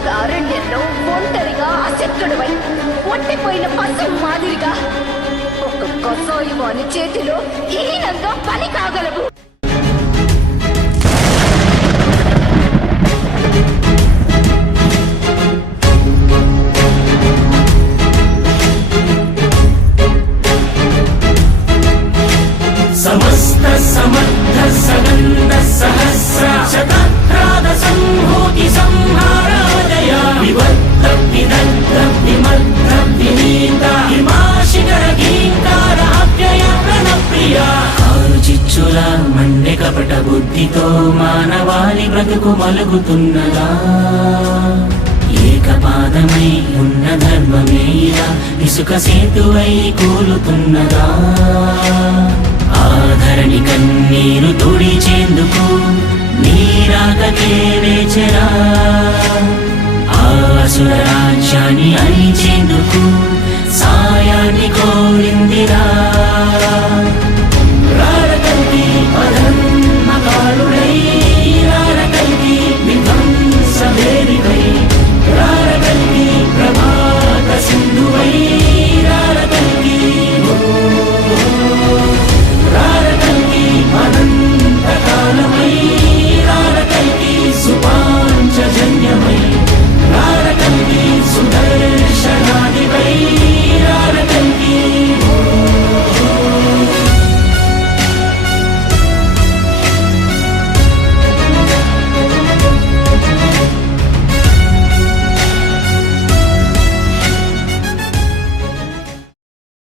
ఒక అరణ్యంలో ఒంటరిగా అశక్తుడివై ఒట్టిపోయిన పశువు మాదిరిగా ఒక కసాయివాని చేతిలో హీనంగా పని కాగలవు. సమస్త సమర్థ సగంధ సహస్ర శతక్రాద సంహూతి సంహారోదయ వివర్త విదగ్ధ విమర్ధ వినీత హిమాశిఖర గీంకార అవ్యయ ప్రణప్రియ ఆరు చిచ్చుల మండె కపట బుద్ధితో మానవాళి బ్రతుకు మలుగుతున్నదా ఏకపాదమై ఉన్న ధర్మమేలా ఇసుక సేతువై కూలుతున్నదా ఆధరణి కన్నీరు తుడిచేందుకు నీరాకకే వేచరా ఆసుర రాజ్యాన్ని అణిచేందుకు సాయాన్ని కోరిందిరా.